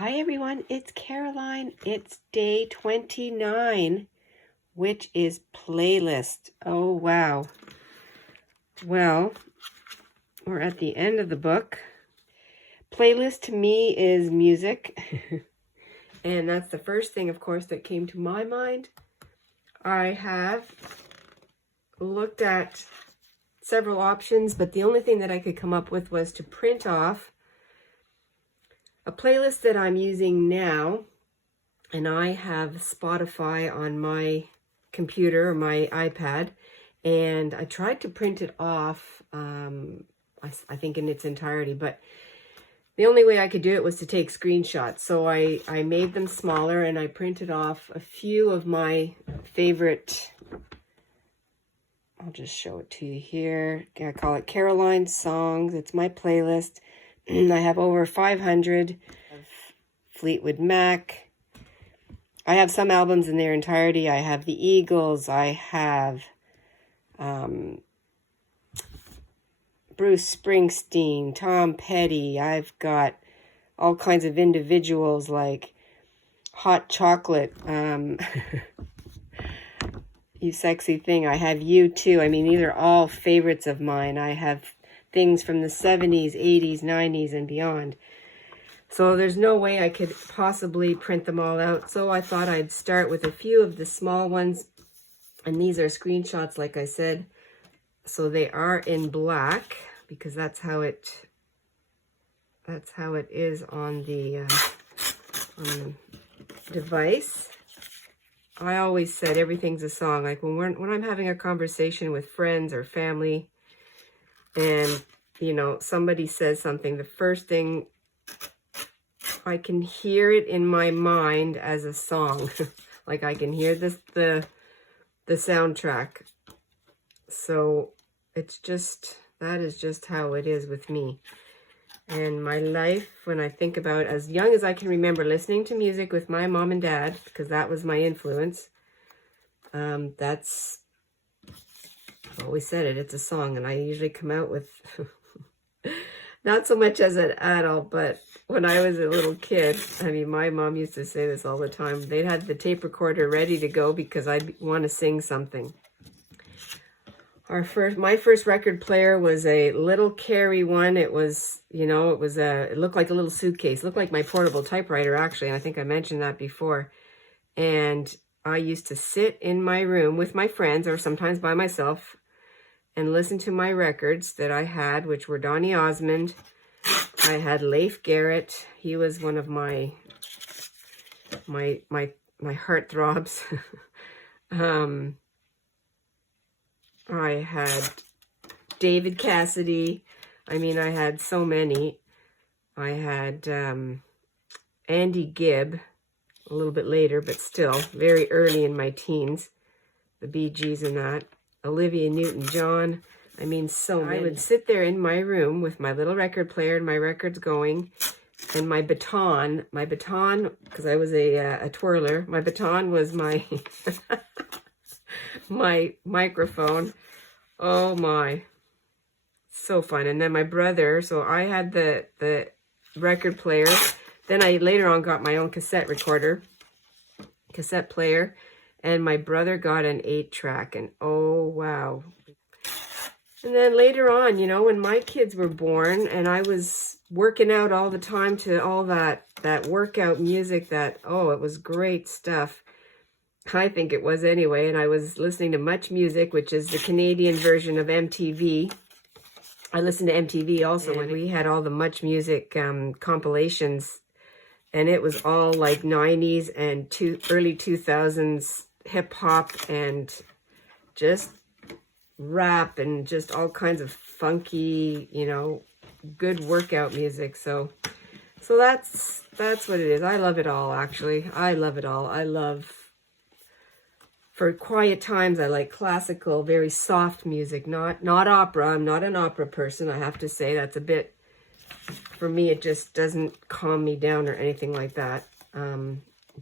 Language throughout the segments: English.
Hi everyone, it's Caroline. It's day 29, which is playlist. Oh wow. Well, we're at the end of the book. Playlist to me is music. And that's the first thing, of course, that came to my mind. I have looked at several options, but the only thing that I could come up with was to print off a playlist that I'm using now. And I have Spotify on my computer or my iPad, and I tried to print it off, I think in its entirety, but the only way I could do it was to take screenshots. So I made them smaller and I printed off a few of my favorite, I'll just show it to you here. I call it Caroline Songs. It's my playlist. I have over 500 of Fleetwood Mac. I have some albums in their entirety. I have the Eagles. I have Bruce Springsteen, Tom Petty. I've got all kinds of individuals like Hot Chocolate, You Sexy Thing. I have U2. I mean, these are all favorites of mine. I have things from the 70s, 80s, 90s, and beyond. So there's no way I could possibly print them all out. So I thought I'd start with a few of the small ones. And these are screenshots, like I said. So they are in black because that's how it is on the device. I always said everything's a song. Like when I'm having a conversation with friends or family, and you know somebody says something, the first thing, I can hear it in my mind as a song. Like I can hear the soundtrack. So it's just, that is just how it is with me. And my life, when I think about as young as I can remember listening to music with my mom and dad, because that was my influence, that's, I've always said it, it's a song. And I usually come out with, not so much as an adult, but when I was a little kid, I mean, my mom used to say this all the time. They'd had the tape recorder ready to go because I'd want to sing something. My first record player was a little Carry one. It was, you know, it looked like a little suitcase. It looked like my portable typewriter, actually. And I think I mentioned that before. And I used to sit in my room with my friends or sometimes by myself and listen to my records that I had, which were Donny Osmond. I had Leif Garrett. He was one of my heartthrobs. I had David Cassidy. I mean, I had so many. I had Andy Gibb a little bit later, but still very early in my teens. The Bee Gees and that. Olivia Newton-John. I mean, so many. I would sit there in my room with my little record player and my records going, and my baton, because I was a twirler, my baton was my my microphone. Oh my, so fun. And then my brother, so I had the record player. Then I later on got my own cassette player, and my brother got an 8-track, and oh wow. And then later on, you know, when my kids were born and I was working out all the time to all that workout music that, oh, it was great stuff. I think it was anyway. And I was listening to Much Music, which is the Canadian version of MTV. I listened to MTV also when we had all the Much Music compilations. And it was all like 90s and early 2000s hip hop and just rap and just all kinds of funky, you know, good workout music. So that's what it is. I love it all, actually. I love it all. I love, for quiet times, I like classical, very soft music, not opera. I'm not an opera person, I have to say. That's a bit, for me, it just doesn't calm me down or anything like that.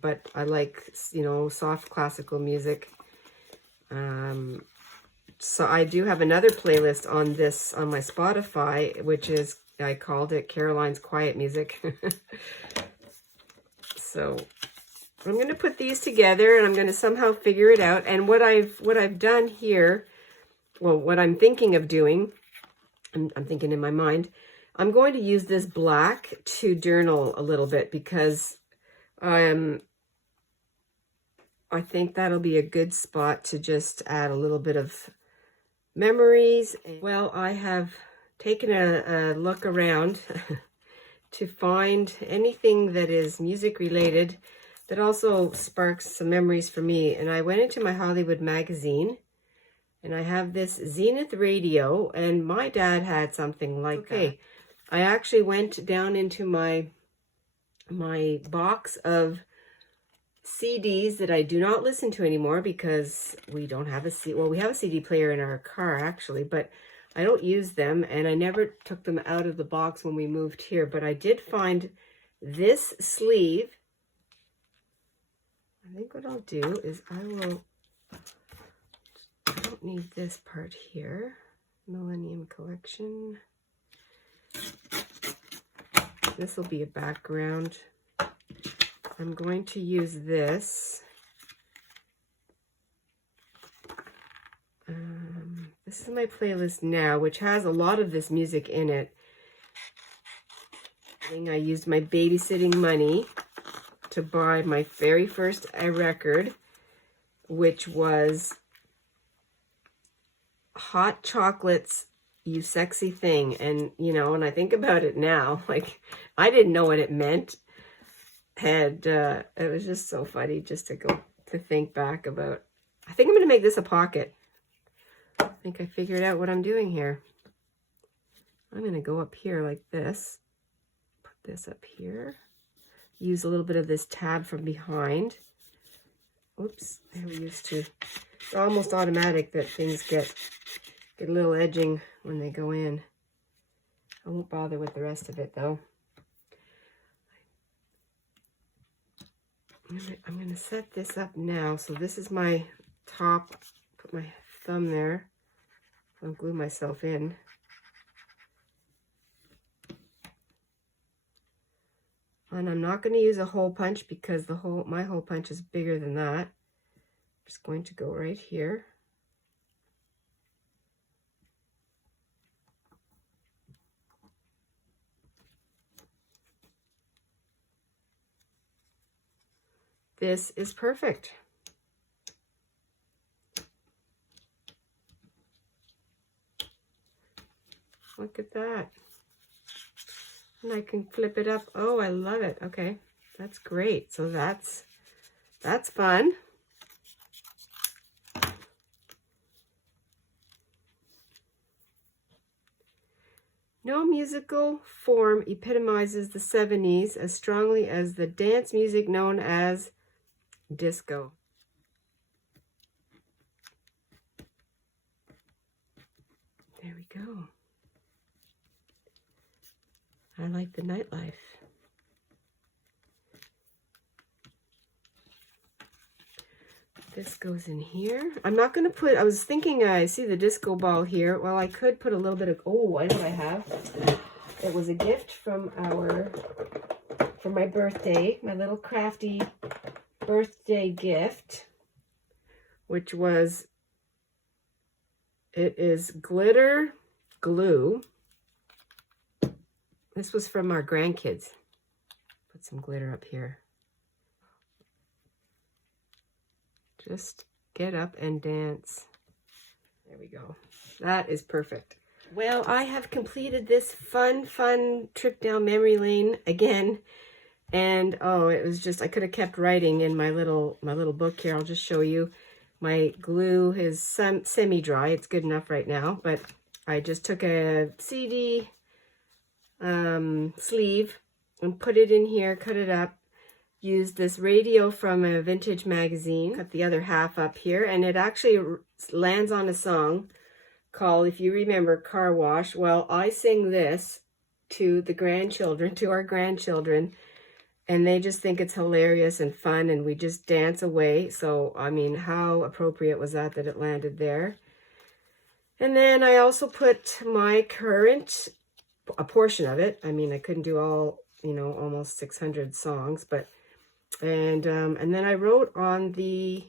But I like, you know, soft classical music. So I do have another playlist on my Spotify, which is, I called it Caroline's Quiet Music. So I'm going to put these together and I'm going to somehow figure it out. And what I've done here, well, what I'm thinking of doing, I'm thinking in my mind, I'm going to use this black to journal a little bit because I think that'll be a good spot to just add a little bit of memories. Well, I have taken a look around to find anything that is music related that also sparks some memories for me. And I went into my Hollywood magazine and I have this Zenith radio, and my dad had something like that. I actually went down into my box of CDs that I do not listen to anymore because we don't have a CD. Well, we have a CD player in our car actually, but I don't use them, and I never took them out of the box when we moved here. But I did find this sleeve. I think what I'll do is I don't need this part here. Millennium Collection. This will be a background. I'm going to use this. This is my playlist now, which has a lot of this music in it. I used my babysitting money to buy my very first record, which was Hot Chocolate's You Sexy Thing. And, you know, when I think about it now, like, I didn't know what it meant. And it was just so funny just to think back about. I think I'm going to make this a pocket. I think I figured out what I'm doing here. I'm going to go up here like this. Put this up here. Use a little bit of this tab from behind. Oops, I'm used to. It's almost automatic that things get a little edging when they go in. I won't bother with the rest of it though. I'm going to set this up now. So this is my top. Put my thumb there. I'll glue myself in. And I'm not going to use a hole punch because my hole punch is bigger than that. I'm just going to go right here. This is perfect. Look at that. And I can flip it up. Oh, I love it. Okay, that's great. So that's fun. No musical form epitomizes the 70s as strongly as the dance music known as disco. There we go. I like the nightlife. This goes in here. I'm not going to put, I was thinking, I see the disco ball here. Well, I could put a little bit of, oh, I know what I have. It was a gift from my birthday, my little crafty birthday gift, which was, it is glitter glue. This was from our grandkids. Put some glitter up here. Just get up and dance. There we go. That is perfect. Well, I have completed this fun trip down memory lane again. And oh, it was just, I could have kept writing in my little book here. I'll just show you. My glue is semi-dry. It's good enough right now, but I just took a CD sleeve and put it in here, cut it up, used this radio from a vintage magazine, cut the other half up here, and it actually lands on a song called, if you remember, Car Wash. Well, I sing this to the grandchildren, to our grandchildren, and they just think it's hilarious and fun, and we just dance away. So, I mean, how appropriate was that it landed there? And then I also put my current, a portion of it. I mean, I couldn't do all, you know, almost 600 songs, but And then I wrote on the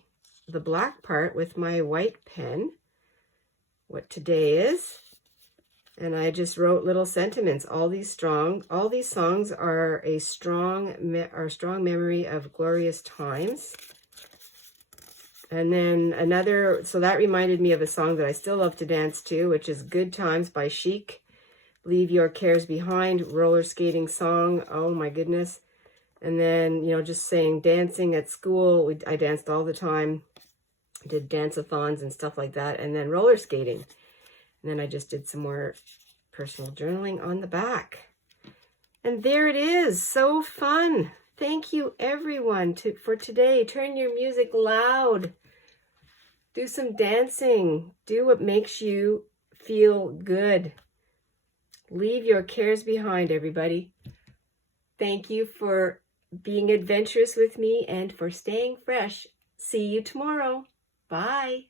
black part with my white pen what today is. And I just wrote little sentiments. All these songs are a strong memory of glorious times. And then another, so that reminded me of a song that I still love to dance to, which is Good Times by Chic. Leave Your Cares Behind, roller skating song. Oh my goodness. And then, you know, just saying dancing at school. I danced all the time. Did dance-a-thons and stuff like that. And then roller skating. And then I just did some more personal journaling on the back. And there it is. So fun. Thank you, everyone, for today. Turn your music loud. Do some dancing. Do what makes you feel good. Leave your cares behind, everybody. Thank you for being adventurous with me and for staying fresh. See you tomorrow. Bye.